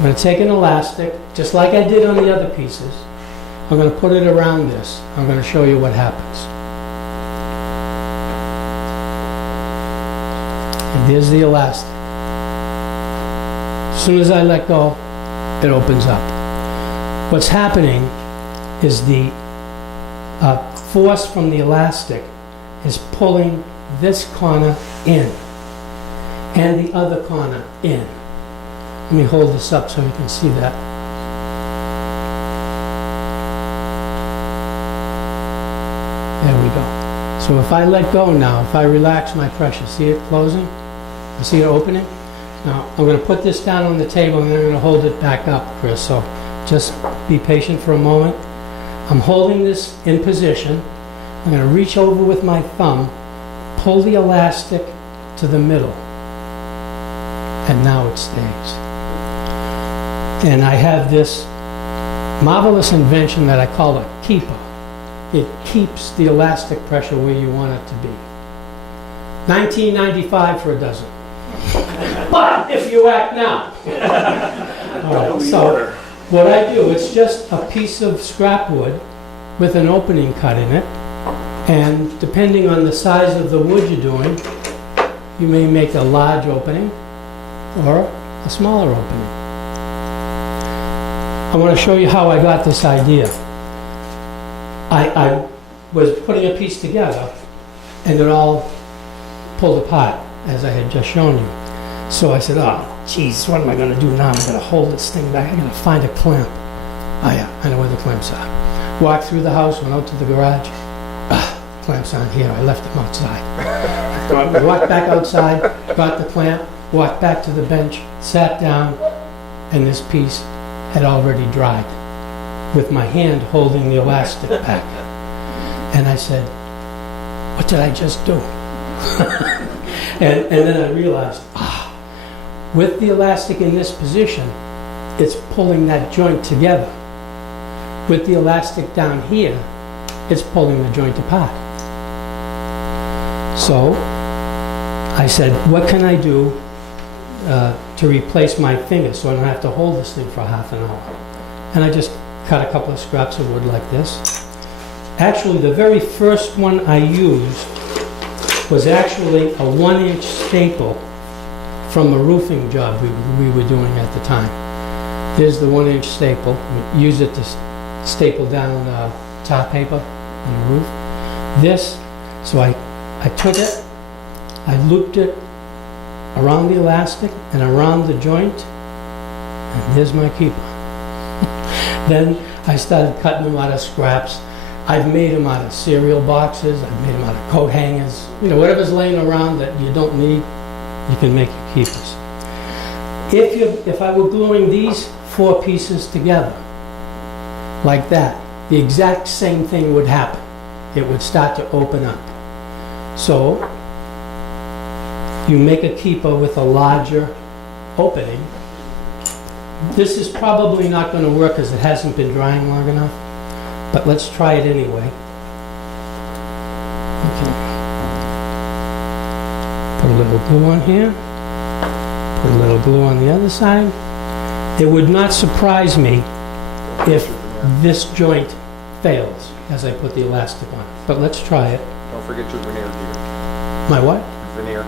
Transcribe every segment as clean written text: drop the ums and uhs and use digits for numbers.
I'm going to take an elastic, just like I did on the other pieces. I'm going to put it around this. I'm going to show you what happens. And here's the elastic. As soon as I let go, it opens up. What's happening is the force from the elastic is pulling this corner in and the other corner in. Let me hold this up so you can see that. There we go. So if I let go now, if I relax my pressure, see it closing? You see it opening? Now I'm going to put this down on the table and then I'm going to hold it back up, Chris. So just be patient for a moment. I'm holding this in position. I'm going to reach over with my thumb, pull the elastic to the middle, and now it stays. And I have this marvelous invention that I call a keeper. It keeps the elastic pressure where you want it to be. $19.95 for a dozen. But if you act now. All right, so what I do, it's just a piece of scrap wood with an opening cut in it. And depending on the size of the wood you're doing, you may make a large opening or a smaller opening. I want to show you how I got this idea. I was putting a piece together and it all pulled apart as I had just shown you. So I said, oh, geez, what am I going to do now? I'm going to hold this thing back. I'm going to find a clamp. Oh yeah, I know where the clamps are. Walked through the house, went out to the garage. Clamps on here. I left them outside. Walked back outside, got the clamp, walked back to the bench, sat down, and this piece had already dried with my hand holding the elastic back. And I said, what did I just do? and then I realized, with the elastic in this position, it's pulling that joint together. With the elastic down here, it's pulling the joint apart. So I said, what can I do to replace my fingers so I don't have to hold this thing for half an hour? And I just cut a couple of scraps of wood like this. Actually, the very first one I used was actually a 1-inch staple from a roofing job we were doing at the time. Here's the 1-inch staple. We use it to staple down tar paper on the roof. This, so I took it, I looped it around the elastic and around the joint, and there's my keeper. Then I started cutting them out of scraps. I've made them out of cereal boxes, I've made them out of coat hangers. You know, whatever's laying around that you don't need, you can make your keepers. If I were gluing these 4 pieces together, like that, the exact same thing would happen. It would start to open up. So, you make a keeper with a larger opening. This is probably not going to work because it hasn't been drying long enough, but let's try it anyway. Okay. Put a little glue on here. Put a little glue on the other side. It would not surprise me if this joint fails as I put the elastic on. But let's try it. Don't forget your veneer, Peter. My what? Veneer.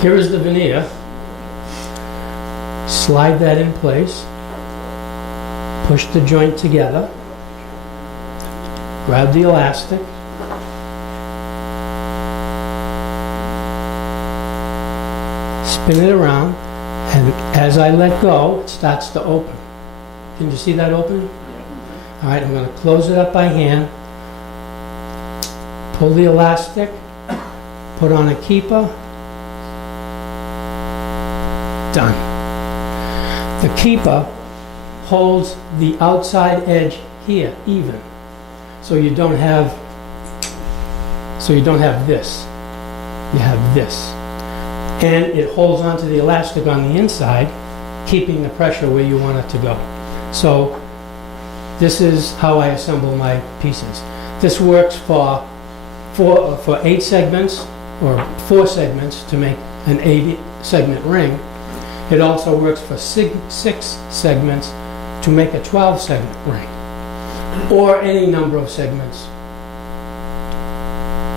Here is the veneer. Slide that in place. Push the joint together. Grab the elastic. Spin it around, and as I let go, it starts to open. Can you see that opening? All right, I'm going to close it up by hand. Pull the elastic, put on a keeper. Done. The keeper holds the outside edge here even, so you don't have this. You have this, and it holds onto the elastic on the inside, keeping the pressure where you want it to go. So this is how I assemble my pieces. This works for 8 segments or 4 segments to make an 8-segment ring. It also works for 6 segments to make a 12-segment ring, or any number of segments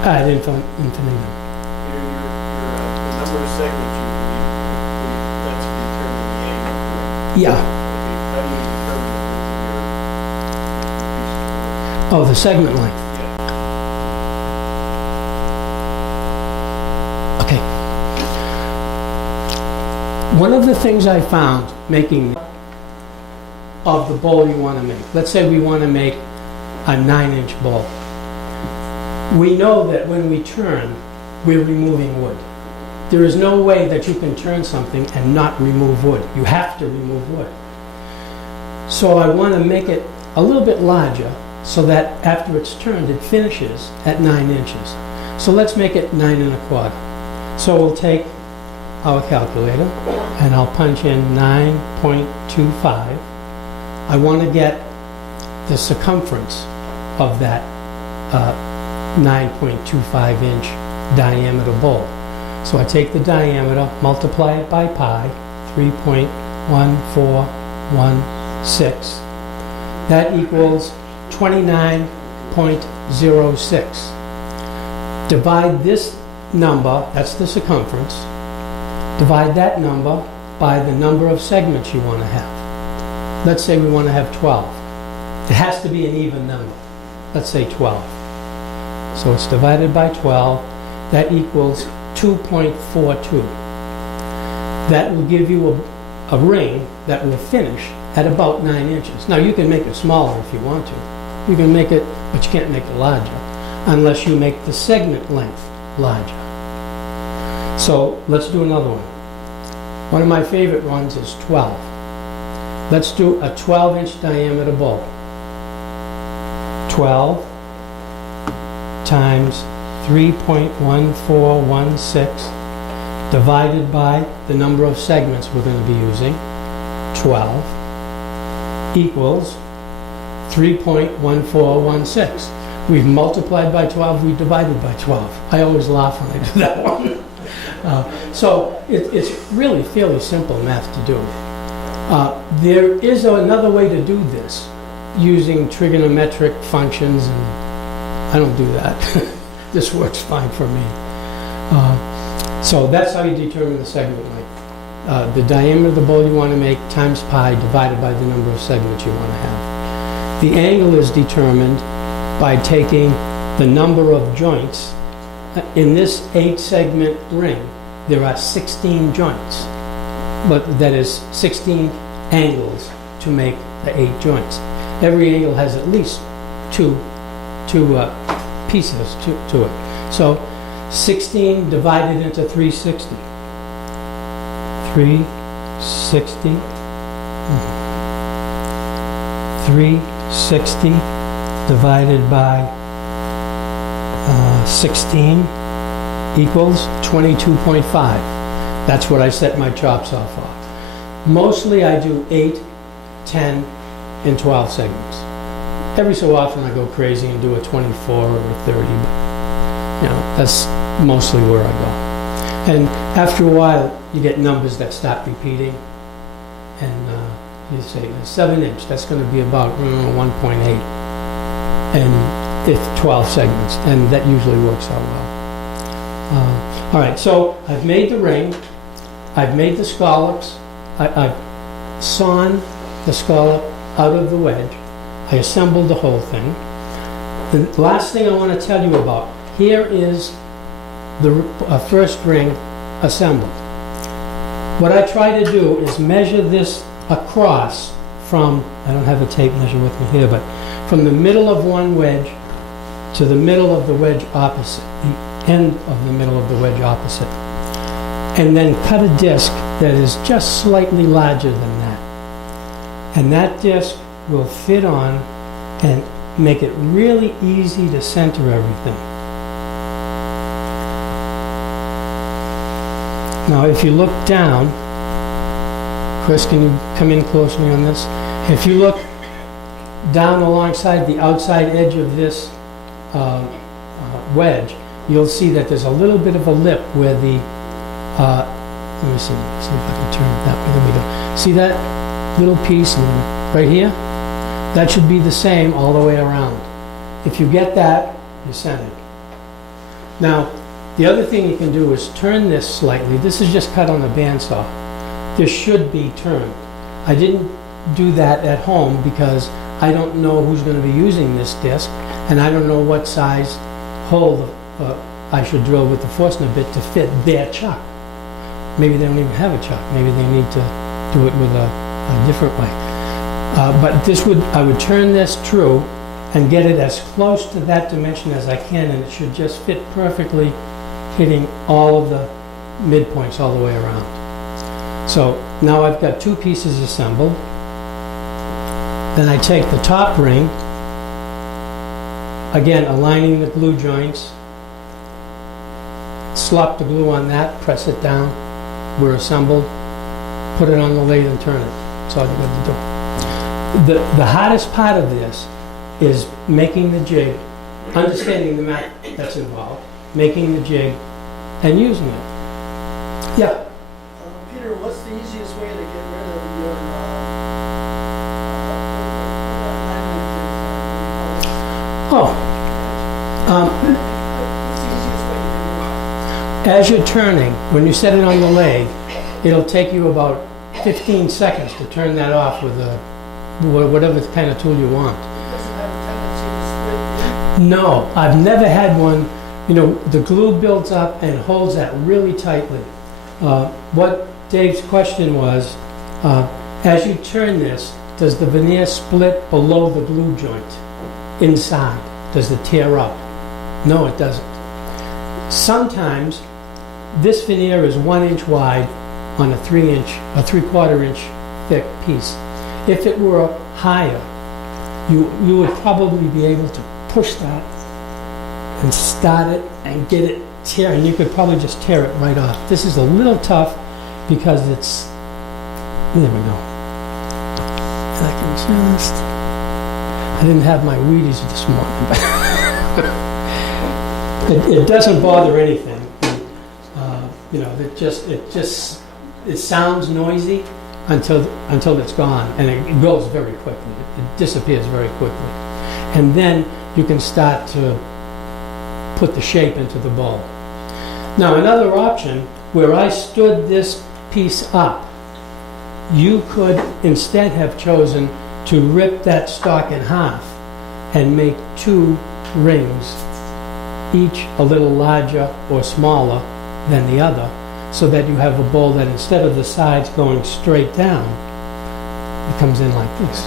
ad infinitum. The number of segments that's determine the angle. Yeah. How do you determine the width of your piece? Oh, the segment length. Yeah. Okay. One of the things I found making of the bowl you want to make, let's say we want to make a 9-inch bowl. We know that when we turn, we're removing wood. There is no way that you can turn something and not remove wood. You have to remove wood. So I want to make it a little bit larger so that after it's turned, it finishes at 9 inches. So let's make it 9 1/4. So we'll take our calculator and I'll punch in 9.25. I want to get the circumference of that 9.25 inch diameter bowl. So I take the diameter, multiply it by pi, 3.1416. That equals 29.06. Divide this number, that's the circumference, divide that number by the number of segments you want to have. Let's say we want to have 12. It has to be an even number. Let's say 12. So it's divided by 12. That equals 2.42. That will give you a ring that will finish at about 9 inches. Now you can make it smaller if you want to. You can make it, but you can't make it larger unless you make the segment length larger. So let's do another one. One of my favorite ones is 12. Let's do a 12-inch diameter bowl. 12 times 3.1416 divided by the number of segments we're going to be using, 12, equals 3.1416. We've multiplied by 12, we divided by 12. I always laugh when I do that one. So it's really fairly simple math to do. There is another way to do this using trigonometric functions, and I don't do that. This works fine for me. So that's how you determine the segment length. The diameter of the bowl you want to make times pi divided by the number of segments you want to have. The angle is determined by taking the number of joints. In this 8-segment ring, there are 16 joints, but that is 16 angles to make the 8 joints. Every angle has at least two pieces to it. So 16 divided into 360. 360. 360 divided by 16 equals 22.5. That's what I set my chops off of. Mostly I do 8, 10, and 12 segments. Every so often I go crazy and do a 24 or a 30, but that's mostly where I go. And after a while you get numbers that stop repeating, and you say 7-inch, that's going to be about 1.8, and if 12 segments, and that usually works out well. All right, so I've made the ring, I've made the scallops, I've sawn the scallop out of the wedge, I assembled the whole thing. The last thing I want to tell you about, here is the first ring assembled. What I try to do is measure this across from, I don't have a tape measure with me here, but from the middle of one wedge to the middle of the wedge opposite, the end of the middle of the wedge opposite, and then cut a disc that is just slightly larger than that. And that disc will fit on and make it really easy to center everything. Now if you look down, Chris, can you come in closely on this? If you look down alongside the outside edge of this wedge, you'll see that there's a little bit of a lip where the let me see if I can turn it that way. There we go. See that little piece right here? That should be the same all the way around. If you get that, you're centered. Now, the other thing you can do is turn this slightly. This is just cut on a bandsaw. This should be turned. I didn't do that at home because I don't know who's going to be using this disc, and I don't know what size hole I should drill with the Forstner bit to fit their chuck. Maybe they don't even have a chuck. Maybe they need to do it with a different way. But this I would turn this true and get it as close to that dimension as I can, and it should just fit perfectly, hitting all of the midpoints all the way around. So now I've got two pieces assembled. Then I take the top ring, again aligning the glue joints, slop the glue on that, press it down, we're assembled, put it on the lathe and turn it. That's all you got to do. The hardest part of this is making the jig, understanding the math that's involved, making the jig, and using it. Yeah? Peter, what's the easiest way to get rid of your what's the easiest way to do it? As you're turning, when you set it on the lathe, it'll take you about 15 seconds to turn that off with whatever kind of tool you want. It doesn't have a tendency to split. No, I've never had one. You know, the glue builds up and holds that really tightly. What Dave's question was, as you turn this, does the veneer split below the glue joint inside? Does it tear up? No, it doesn't. Sometimes this veneer is 1 inch wide on a 3/4 inch thick piece. If it were higher, you would probably be able to push that and start it and get it tear, and you could probably just tear it right off. This is a little tough because it's, there we go. And I can just, I didn't have my Wheaties this morning, but it doesn't bother anything. You know, it sounds noisy until it's gone, and it goes very quickly. It disappears very quickly. And then you can start to put the shape into the bowl. Now, another option, where I stood this piece up, you could instead have chosen to rip that stock in half and make two rings, each a little larger or smaller than the other, so that you have a bowl that instead of the sides going straight down, it comes in like this.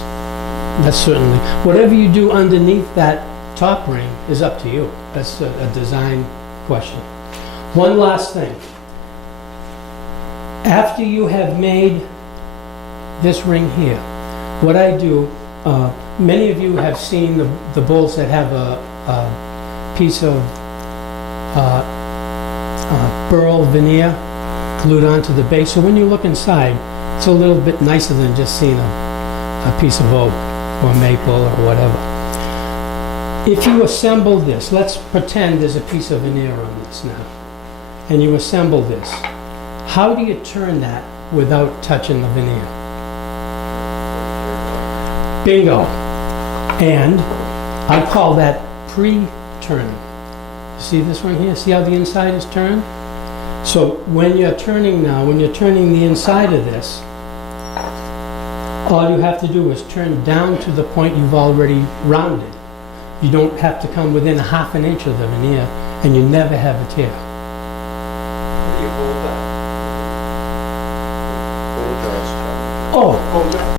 That's certainly, whatever you do underneath that top ring is up to you. That's a design question. One last thing. After you have made this ring here, what I do, many of you have seen the bowls that have a piece of burl veneer glued onto the base. So when you look inside, it's a little bit nicer than just seeing a piece of oak or maple or whatever. If you assemble this, let's pretend there's a piece of veneer on this now, and you assemble this. How do you turn that without touching the veneer? Bingo. And I call that pre-turning. See this one here? See how the inside is turned? So when you're turning now, when you're turning the inside of this, all you have to do is turn down to the point you've already rounded. You don't have to come within 1/2 inch of the veneer, and you never have a tear. How do you hold that? Oh,